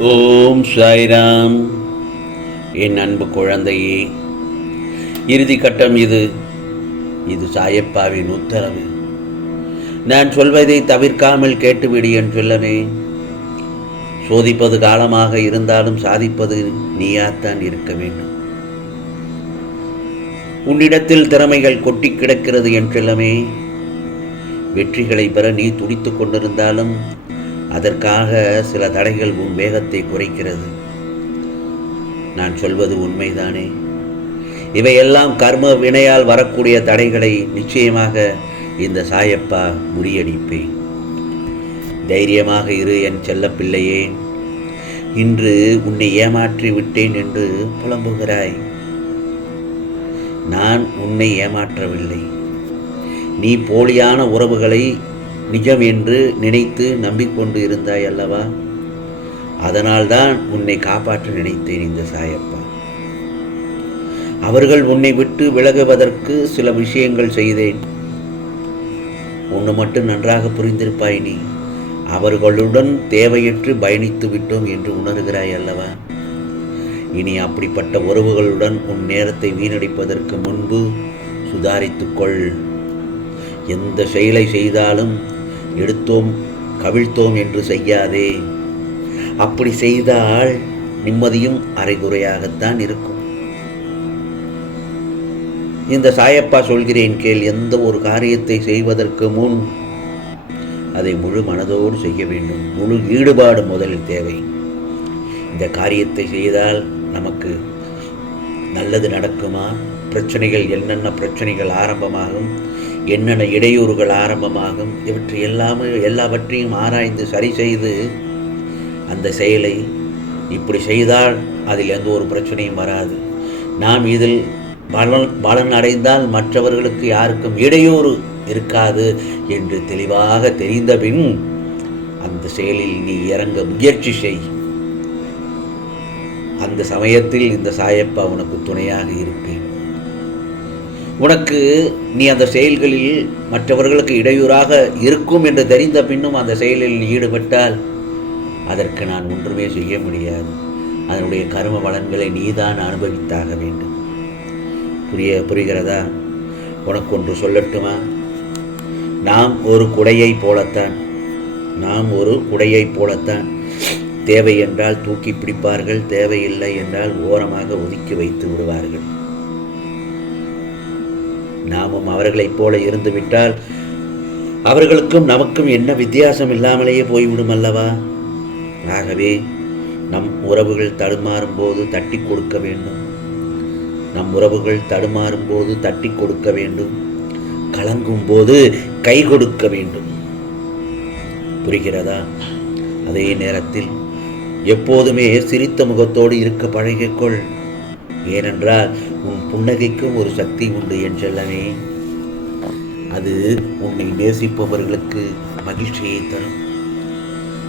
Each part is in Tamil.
ஓம் சாய்ராம். என் அன்பு குழந்தையே இறுதி கட்டம் இது. இது சாயப்பாவின் உத்தரவு. நான் சொல்வதை தவிர்க்காமல் கேட்டுவிடு என் சொல்லவே சோதிப்பது காலமாக இருந்தாலும் சாதிப்பது நீயாத்தான் இருக்க வேண்டும். உன்னிடத்தில் திறமைகள் கொட்டி கிடக்கிறது என்றெல்லாமே வெற்றிகளை பெற நீ துடித்துக் கொண்டிருந்தாலும் அதற்காக சில தடைகள் உன் வேகத்தை குறைக்கிறது. நான் சொல்வது உண்மைதானே? இவையெல்லாம் கர்ம வினையால் வரக்கூடிய தடைகளை நிச்சயமாக இந்த சாயப்பா முறியடிப்பேன். தைரியமாக இரு என் செல்லப்பிள்ளையே. இன்று உன்னை ஏமாற்றி விட்டேன் என்று புலம்புகிறாய். நான் உன்னை ஏமாற்றவில்லை. நீ போலியான உறவுகளை நிஜம் என்று நினைத்து நம்பிக்கொண்டு இருந்தாய் அல்லவா? அதனால்தான் உன்னை காப்பாற்ற நினைத்தேன் இந்த சாயப்பா. அவர்கள் உன்னை விட்டு விலகுவதற்கு சில விஷயங்கள் செய்தேன். ஒன்று மட்டும் நன்றாக புரிந்திருப்பாய் நீ. அவர்களுடன் தேவையற்று பயணித்து விட்டோம் என்று உணர்கிறாய் அல்லவா? இனி அப்படிப்பட்ட உறவுகளுடன் உன் நேரத்தை வீணடிப்பதற்கு முன்பு சுதாரித்துக்கொள். எந்த செயலை செய்தாலும் எடுத்தோம் கவிழ்த்தோம் என்று செய்யாதே. அப்படி செய்தால் நிம்மதியும் அரைகுறையாகத்தான் இருக்கும். இந்த சாயப்பா சொல்கிறேன் கேள் எந்த ஒரு காரியத்தை செய்வதற்கு முன் அதை முழு மனதோடு செய்ய வேண்டும். முழு ஈடுபாடு முதலில் தேவை. இந்த காரியத்தை செய்தால் நமக்கு நல்லது நடக்குமா? பிரச்சனைகள் என்னென்ன பிரச்சனைகள் ஆரம்பமாகும்? என்னென்ன இடையூறுகள் ஆரம்பமாகும் இவற்றை எல்லாமே எல்லாவற்றையும் ஆராய்ந்து சரி செய்து அந்த செயலை இப்படி செய்தால் அதில் எந்த ஒரு பிரச்சனையும் வராது. நாம் இதில் பலன் பலன் அடைந்தால் மற்றவர்களுக்கு யாருக்கும் இடையூறு இருக்காது என்று தெளிவாக தெரிந்தபின் அந்த செயலில் நீ இறங்க முயற்சி செய். அந்த சமயத்தில் இந்த சாயப்பா உனக்கு துணையாக இருப்பேன். உனக்கு நீ அந்த செயல்களில் மற்றவர்களுக்கு இடையூறாக இருக்கும் என்று தெரிந்த பின்னும் அந்த செயலில் ஈடுபட்டால் அதற்கு நான் ஒன்றுமே செய்ய முடியாது. அதனுடைய கரும பலன்களை நீதான் அனுபவித்தாக வேண்டும். புரிய புரிகிறதா? உனக்கு ஒன்று சொல்லட்டுமா? நாம் ஒரு குடையை போலத்தான் நாம் ஒரு குடையை போலத்தான். தேவை என்றால் தூக்கி பிடிப்பார்கள் தேவையில்லை என்றால் ஓரமாக ஒதுக்கி வைத்து விடுவார்கள். நாமும் அவர்களைப் போல இருந்துவிட்டால் அவர்களுக்கும் நமக்கும் என்ன வித்தியாசம் இல்லாமலேயே போய்விடும் அல்லவா? ஆகவே நம் உறவுகள் தடுமாறும் போது தட்டி கொடுக்க வேண்டும். நம் உறவுகள் தடுமாறும் போது தட்டி கொடுக்க வேண்டும். கலங்கும் போது கை கொடுக்க வேண்டும். புரிகிறதா? அதே நேரத்தில் எப்போதுமே சிரித்த முகத்தோடு இருக்க பழகிக்கொள். ஏனென்றால் உன் புன்னகைக்கும் ஒரு சக்தி உண்டு என் செல்லமே. அது உன்னை நேசிப்பவர்களுக்கு மகிழ்ச்சியை தரும்.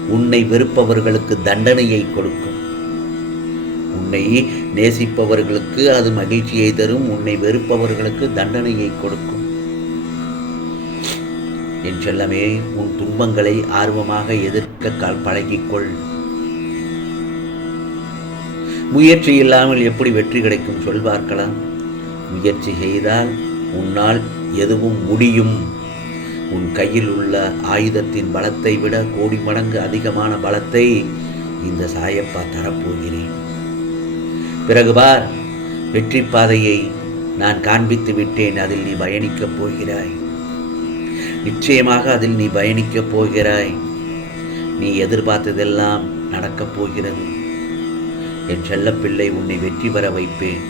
உன்னை வெறுப்பவர்களுக்கு தண்டனையை கொடுக்கும். உன்னை நேசிப்பவர்களுக்கு அது மகிழ்ச்சியை தரும். உன்னை வெறுப்பவர்களுக்கு தண்டனையை கொடுக்கும். என் செல்லமே உன் துன்பங்களை ஆர்வமாக எதிர்க்க பழகிக்கொள். முயற்சி இல்லாமல் எப்படி வெற்றி கிடைக்கும் சொல் பார்க்கலாம் முயற்சி செய்தால் உன்னால் எதுவும் முடியும். உன் கையில் உள்ள ஆயுதத்தின் பலத்தை விட கோடி மடங்கு அதிகமான பலத்தை இந்த சாயப்பா தரப்போகிறேன். பிறகு பார் வெற்றி பாதையை நான் காண்பித்து விட்டேன். அதில் நீ பயணிக்கப் போகிறாய். நிச்சயமாக அதில் நீ பயணிக்கப் போகிறாய். நீ எதிர்பார்த்ததெல்லாம் நடக்கப் போகிறது. என் செல்லப்பிள்ளை உன்னை வெற்றி பெற வைப்பேன்.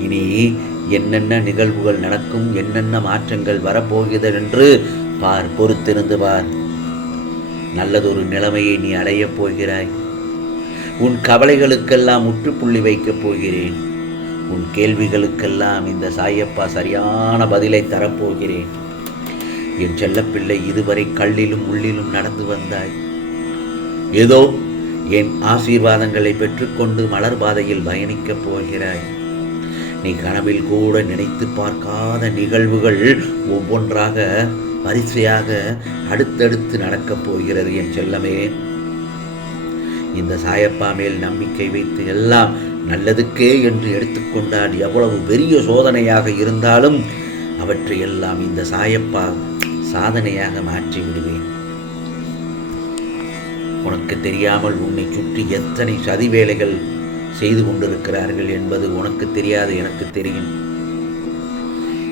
இனி என்னென்ன நிகழ்வுகள் நடக்கும் என்னென்ன மாற்றங்கள் வரப்போகிறது என்று பார் பொறுத்திருந்து பார். நல்லதொரு நிலைமையை நீ அடையப் போகிறாய். உன் கவலைகளுக்கெல்லாம் முற்றுப்புள்ளி வைக்கப் போகிறேன். உன் கேள்விகளுக்கெல்லாம் இந்த சாயப்பா சரியான பதிலை தரப்போகிறேன். என் செல்லப்பிள்ளை இதுவரை கல்லிலும் உள்ளிலும் நடந்து வந்தாய். ஏதோ என் ஆசீர்வாதங்களை பெற்றுக்கொண்டு மலர் பாதையில் பயணிக்கப் போகிறாய். நீ கனவில் கூட நினைத்து பார்க்காத நிகழ்வுகள் ஒவ்வொன்றாக வரிசையாக அடுத்தடுத்து நடக்கப் போகிறது என் செல்லமே. இந்த சாயப்பா மேல் நம்பிக்கை வைத்து எல்லாம் நல்லதுக்கே என்று எடுத்துக்கொண்டால் எவ்வளவு பெரிய சோதனையாக இருந்தாலும் அவற்றையெல்லாம் இந்த சாயப்பா சாதனையாக மாற்றி விடுவேன் உனக்கு தெரியாமல் உன்னை சுற்றி எத்தனை சதி வேலைகள் செய்து கொண்டிருக்கிறார்கள் என்பது உனக்கு தெரியாது எனக்கு தெரியும்.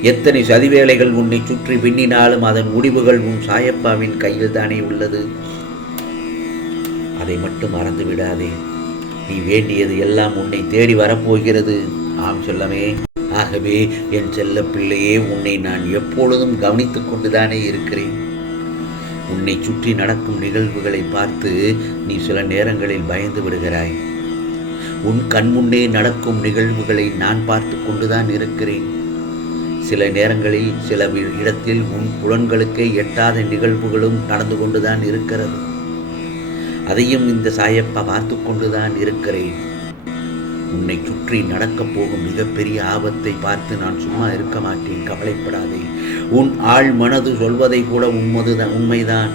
எத்தனை சதி வேலைகள் உன்னை சுற்றி பின்னினாலும் அதன் முடிவுகள் உன் சாயப்பாவின் கையில் தானே உள்ளது. அதை மட்டும் மறந்து விடாதே. நீ வேண்டியது எல்லாம் உன்னை தேடி வரப்போகிறது. ஆம் சொல்லமே. ஆகவே என் செல்ல பிள்ளையே உன்னை நான் எப்பொழுதும் கவனித்துக் கொண்டுதானே இருக்கிறேன். உன்னை சுற்றி நடக்கும் நிகழ்வுகளை பார்த்து நீ சில நேரங்களில் பயந்து விடுகிறாய். உன் கண்முன்னே நடக்கும் நிகழ்வுகளை நான் பார்த்து கொண்டுதான் இருக்கிறேன். சில நேரங்களில் சில வி- இடத்தில் உன் புலன்களுக்கே எட்டாத நிகழ்வுகளும் நடந்து கொண்டுதான் இருக்கிறது. அதையும் இந்த சாயப்பா பார்த்து கொண்டுதான் இருக்கிறேன். உன்னை சுற்றி நடக்கப் போகும் மிகப்பெரிய ஆபத்தை பார்த்து நான் சும்மா இருக்க மாட்டேன் கவலைப்படாதே. உன் ஆள் மனது சொல்வதை கூட உண்மது உண்மைதான்.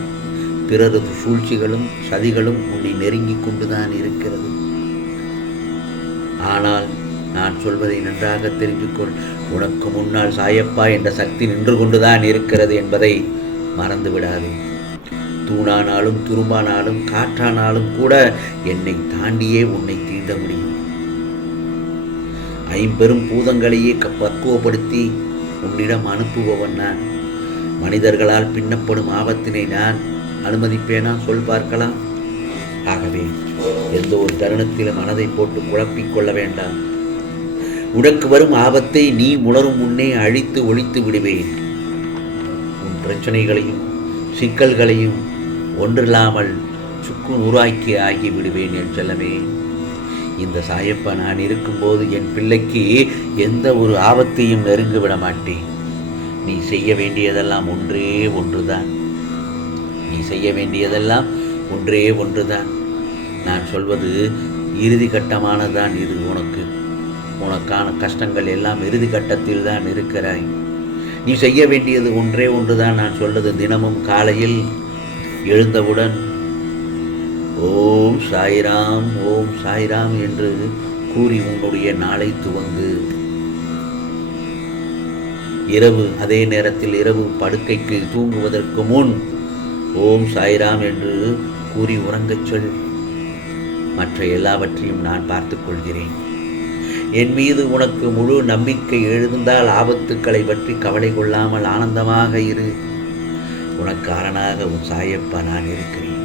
பிறரது சூழ்ச்சிகளும் சதிகளும் உன்னை நெருங்கிக் கொண்டுதான் இருக்கிறது. ஆனால் நான் சொல்வதை நன்றாக தெரிஞ்சுக்கொள். உனக்கு முன்னால் சாயப்பா என்ற சக்தி நின்று கொண்டுதான் இருக்கிறது என்பதை மறந்து விடாதே. தூணானாலும் துரும்பானாலும் காற்றானாலும் கூட என்னை தாண்டியே உன்னை தீண்ட முடியும். ஐம்பெரும் பூதங்களையே க- பக்குவப்படுத்தி உன்னிடம் அனுப்புபவன் நான். மனிதர்களால் பின்னப்படும் ஆபத்தினை நான் அனுமதிப்பேனா சொல் பார்க்கலாம். ஆகவே எந்த ஒரு தருணத்திலும் மனதை போட்டு குழப்பிக் கொள்ள வேண்டாம். உனக்கு வரும் ஆபத்தை நீ உணரும் முன்னே அழித்து ஒழித்து விடுவேன். உன் பிரச்சனைகளையும் சிக்கல்களையும் ஒன்றில்லாமல் சுக்கு நூறாக்கி ஆகி விடுவேன் என் செல்லமே. இந்த சாயப்பா நான் இருக்கும்போது என் பிள்ளைக்கு எந்த ஒரு ஆபத்தையும் நெருங்க விட மாட்டேன். நீ செய்ய வேண்டியதெல்லாம் ஒன்றே ஒன்றுதான். நீ செய்ய வேண்டியதெல்லாம் ஒன்றே ஒன்றுதான். நான் சொல்வது இறுதி கட்டமானதான் இது உனக்கு. உனக்கான கஷ்டங்கள் எல்லாம் இறுதி கட்டத்தில் தான் இருக்கிறாய். நீ செய்ய வேண்டியது ஒன்றே ஒன்றுதான். நான் சொல்வது தினமும் காலையில் எழுந்தவுடன் ஓம் சாய்ராம் ஓம் சாய்ராம் என்று கூறி உன்னுடைய நாளை துவங்கு. இரவு அதே நேரத்தில் இரவு படுக்கைக்கு தூங்குவதற்கு முன் ஓம் சாய்ராம் என்று கூறி உறங்கச் சொல். மற்ற எல்லாவற்றையும் நான் பார்த்துக் கொள்கிறேன். என் மீது உனக்கு முழு நம்பிக்கை எழுந்தால் ஆபத்துக்களை பற்றி கவலை கொள்ளாமல் ஆனந்தமாக இரு. உனக்கு அரணாக உன் சாயப்பா நான் இருக்கிறேன்.